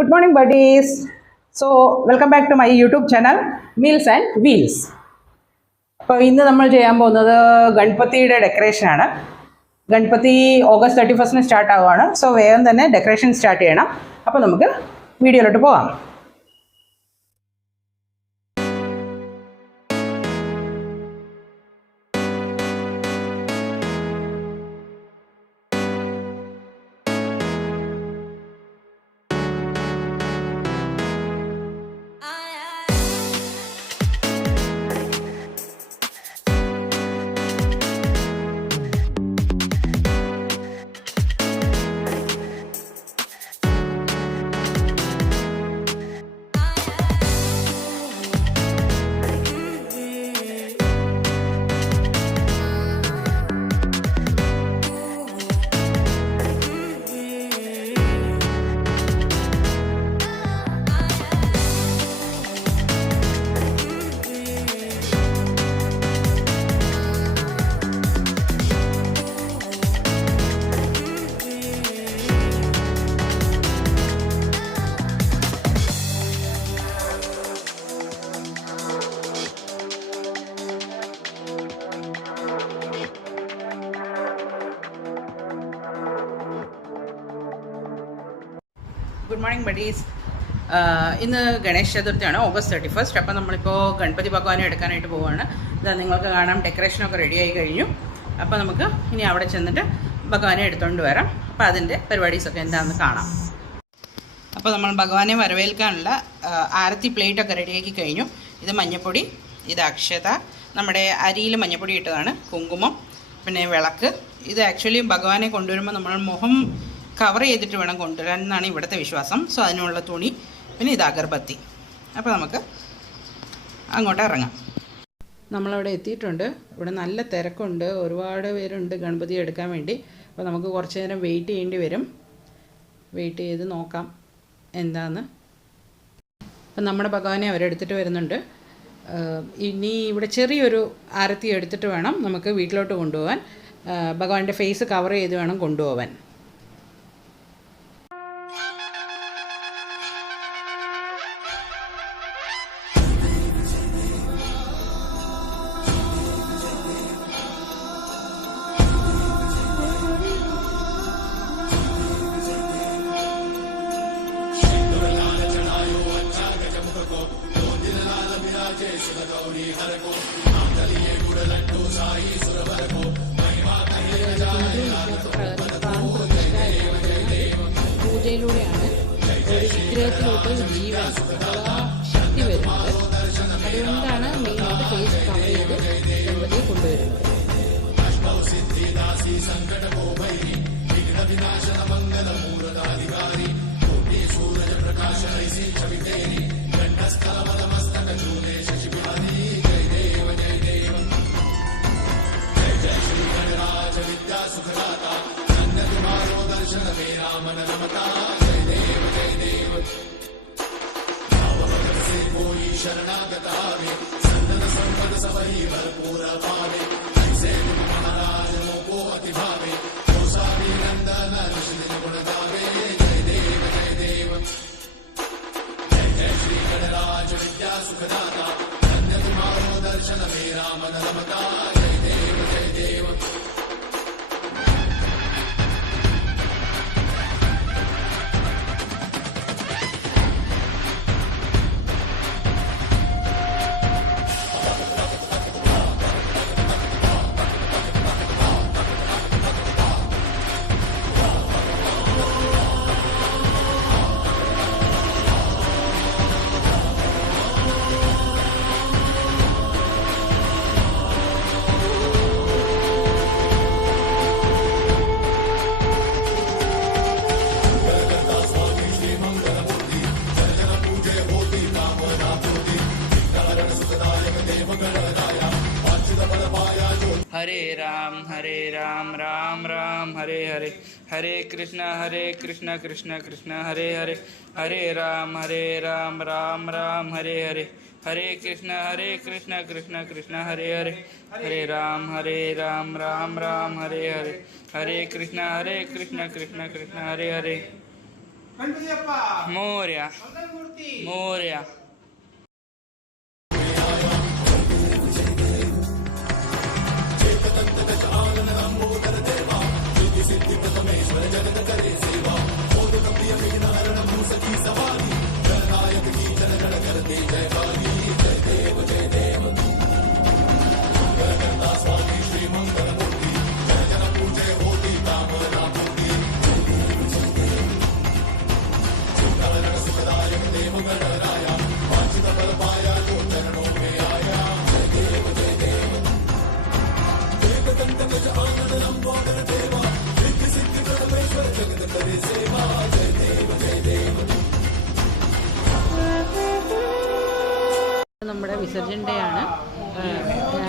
Good morning, buddies. So, welcome back to my YouTube channel, Meals and Wheels. അപ്പോൾ ഇന്ന് നമ്മൾ ചെയ്യാൻ പോകുന്നത് ഗണപതിയുടെ ഡെക്കറേഷനാണ്. ഗണപതി ഓഗസ്റ്റ് 31 സ്റ്റാർട്ട് ആവുകയാണ്. സോ വേഗം തന്നെ ഡെക്കറേഷൻ സ്റ്റാർട്ട് ചെയ്യണം. അപ്പോൾ നമുക്ക് വീഡിയോയിലോട്ട് പോകാം. Good morning buddies. ഇന്ന് ഗണേശ് ചതുർത്ഥിയാണ്, ഓഗസ്റ്റ് 31. അപ്പോൾ നമ്മളിപ്പോൾ ഗണപതി ഭഗവാനെ എടുക്കാനായിട്ട് പോവുകയാണ്. ഇതാ നിങ്ങൾക്ക് കാണാം, ഡെക്കറേഷനൊക്കെ റെഡിയായി കഴിഞ്ഞു. അപ്പോൾ നമുക്ക് ഇനി അവിടെ ചെന്നിട്ട് ഭഗവാനെ എടുത്തുകൊണ്ട് വരാം. അപ്പോൾ അതിൻ്റെ പരിപാടീസൊക്കെ എന്താണെന്ന് കാണാം. അപ്പോൾ നമ്മൾ ഭഗവാനെ വരവേൽക്കാനുള്ള ആരത്തി പ്ലേറ്റൊക്കെ റെഡിയാക്കി കഴിഞ്ഞു. ഇത് മഞ്ഞപ്പൊടി, ഇത് അക്ഷത, നമ്മുടെ അരിയിൽ മഞ്ഞപ്പൊടി ഇട്ടതാണ്, കുങ്കുമം, പിന്നെ വിളക്ക്. ഇത് ആക്ച്വലി ഭഗവാനെ കൊണ്ടുവരുമ്പോൾ നമ്മൾ മുഖം കവർ ചെയ്തിട്ട് വേണം കൊണ്ടുവരാൻ എന്നാണ് ഇവിടുത്തെ വിശ്വാസം. സോ അതിനുള്ള തുണി, പിന്നെ ഇത് അഗർബത്തി. അപ്പോൾ നമുക്ക് അങ്ങോട്ട് ഇറങ്ങാം. നമ്മളവിടെ എത്തിയിട്ടുണ്ട്. ഇവിടെ നല്ല തിരക്കുണ്ട്, ഒരുപാട് പേരുണ്ട് ഗണപതി എടുക്കാൻ വേണ്ടി. അപ്പോൾ നമുക്ക് കുറച്ച് നേരം വെയിറ്റ് ചെയ്യേണ്ടി വരും. വെയിറ്റ് ചെയ്ത് നോക്കാം എന്താന്ന്. അപ്പം നമ്മുടെ ഭഗവാനെ അവരെടുത്തിട്ട് വരുന്നുണ്ട്. ഇനി ഇവിടെ ചെറിയൊരു ആരത്തി എടുത്തിട്ട് വേണം നമുക്ക് വീട്ടിലോട്ട് കൊണ്ടുപോകാൻ. ഭഗവാന്റെ ഫേസ് കവർ ചെയ്ത് വേണം കൊണ്ടുപോകാൻ. പൂജയിലൂടെയാണ് ഒരു വിഗ്രഹത്തിലോട്ട് ജീവൻ അഥവാ ശക്തി വരുന്നത്. അതുകൊണ്ടാണ് മെയിനായിട്ട് ഫേസ് കവർ ചെയ്ത് ഗണപതിയെ കൊണ്ടുവരുന്നത്. हरे राम राम राम हरे हरे, हरे कृष्ण कृष्ण कृष्ण हरे हरे, हरे राम राम राम हरे हरे, हरे कृष्ण कृष्ण कृष्ण हरे हरे, हरे राम राम राम हरे हरे, हरे कृष्ण कृष्ण कृष्ण हरे हरे, മോര്യ മോര്യ. നമ്മുടെ വിസർജൻ ഡേ ആണ്.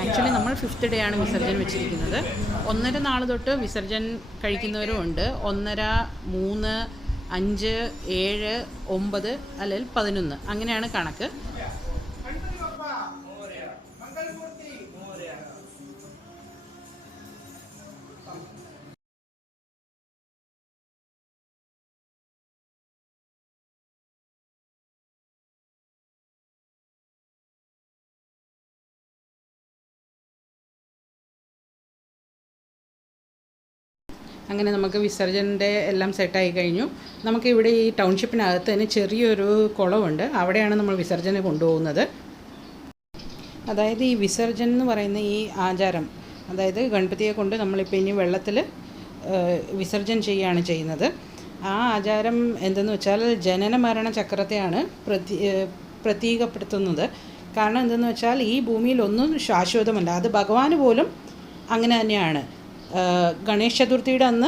ആക്ച്വലി നമ്മൾ 5th ഡേ ആണ് വിസർജൻ വെച്ചിരിക്കുന്നത്. 1.5 നാൾ തൊട്ട് വിസർജൻ കഴിക്കുന്നവരും ഉണ്ട്. 1.5, 3, 5, 7, 9 അല്ലെങ്കിൽ 11 അങ്ങനെയാണ് കണക്ക്. അങ്ങനെ നമുക്ക് വിസർജൻ്റെ എല്ലാം സെറ്റായി കഴിഞ്ഞു. നമുക്കിവിടെ ഈ ടൗൺഷിപ്പിനകത്ത് തന്നെ ചെറിയൊരു കുളമുണ്ട്. അവിടെയാണ് നമ്മൾ വിസർജന കൊണ്ടുപോകുന്നത്. അതായത് ഈ വിസർജൻ എന്ന് പറയുന്ന ഈ ആചാരം, അതായത് ഗണപതിയെ കൊണ്ട് നമ്മളിപ്പോൾ ഇനി വെള്ളത്തിൽ വിസർജൻ ചെയ്യുകയാണ് ചെയ്യുന്നത്. ആ ആചാരം എന്തെന്ന് വെച്ചാൽ ജനന മരണ ചക്രത്തെയാണ് പ്രതീകപ്പെടുത്തുന്നത്. കാരണം എന്തെന്ന് വെച്ചാൽ ഈ ഭൂമിയിൽ ഒന്നും ശാശ്വതമല്ല. അത് ഭഗവാന് പോലും അങ്ങനെ തന്നെയാണ്. ഗണേശ ചതുർത്ഥിയുടെ അന്ന്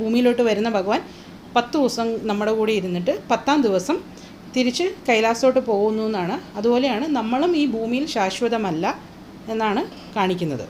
ഭൂമിയിലോട്ട് വരുന്ന ഭഗവാൻ 10 ദിവസം നമ്മുടെ കൂടെ ഇരുന്നിട്ട് 10ാം ദിവസം തിരിച്ച് കൈലാസത്തോട്ട് പോകുന്നു എന്നാണ്. അതുപോലെയാണ് നമ്മളും ഈ ഭൂമിയിൽ ശാശ്വതമല്ല എന്നാണ് കാണിക്കുന്നത്.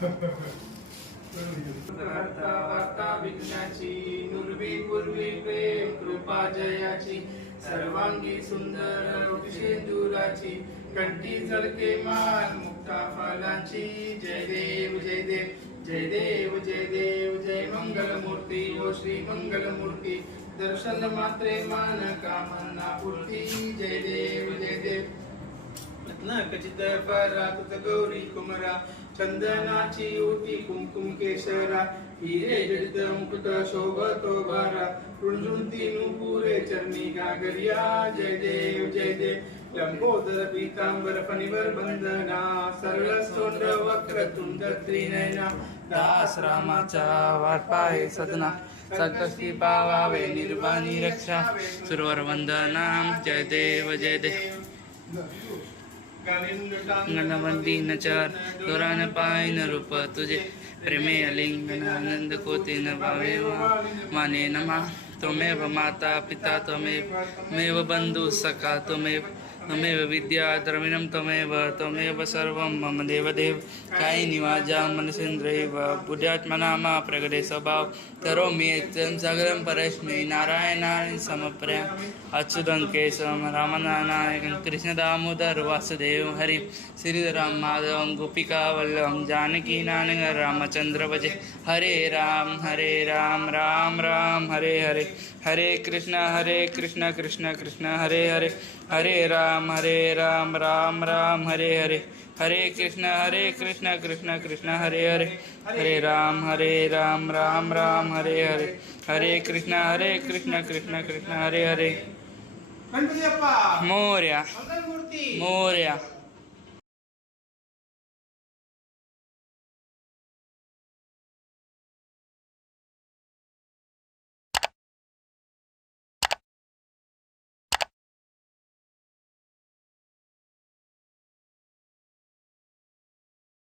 वार्ता वार्ता विघ्नाची नुरवी पूर्वी प्रेम कृपा जयाची सर्वांगी सुंदर वृषेंदुराची कंठी झळके माल मुक्ता फलांची जय देव जय देव जय देव जय देव जय मंगलमूर्ती ओ श्री मंगलमूर्ती दर्शन मात्रे मान कामना पूर्ती जय देव जय देव कचित परा तुत गौरी कुमरा चंदनाची ओटी कुमकुम केशरा हिरे जडित मुकुट शोभतो बारा रुंजुंती नुपुरे चरणी गागरिया जय देव जय देव लंबोदर पीतांबर फणीवर बंदना सरळ सोंड वक्रतुंड त्रिनयना दास रामाचा वाट पाहे सदना सकस्ती पावावे निर्वाणी रक्षा सुरवर वंदना जय देव जय देव गणवंती नचार तोरान पाय न रूप तुझे प्रेमे अलिंगन आनंद कोते न भावे माने नमा त्वमेव माता पिता त्वमेव बंधु सखा त्वमेव विद्या द्रविणं त्वमेव सर्वं मम देवदेव कायिनी वाचा मनसेन्द्रियैव बुद्ध्यात्मना मा प्रगटे स्वभाव करोमि यत्तं सकलं परस्मै नारायणाय समर्पयामि अच्युतं केशवं रामनारायणं कृष्णदामोदर वासुदेवं हरि श्रीधरं माधवं गोपिकावल्लभं जानकीनाथं रामचन्द्र भजे हरे राम राम राम हरे हरे हरे कृष्ण कृष्ण कृष्ण हरे हरे हरे राम राम राम हरे हरे हरे कृष्ण कृष्ण कृष्ण हरे हरे हरे राम राम राम हरे हरे हरे कृष्ण कृष्ण कृष्ण हरे हरे मोरया मोरया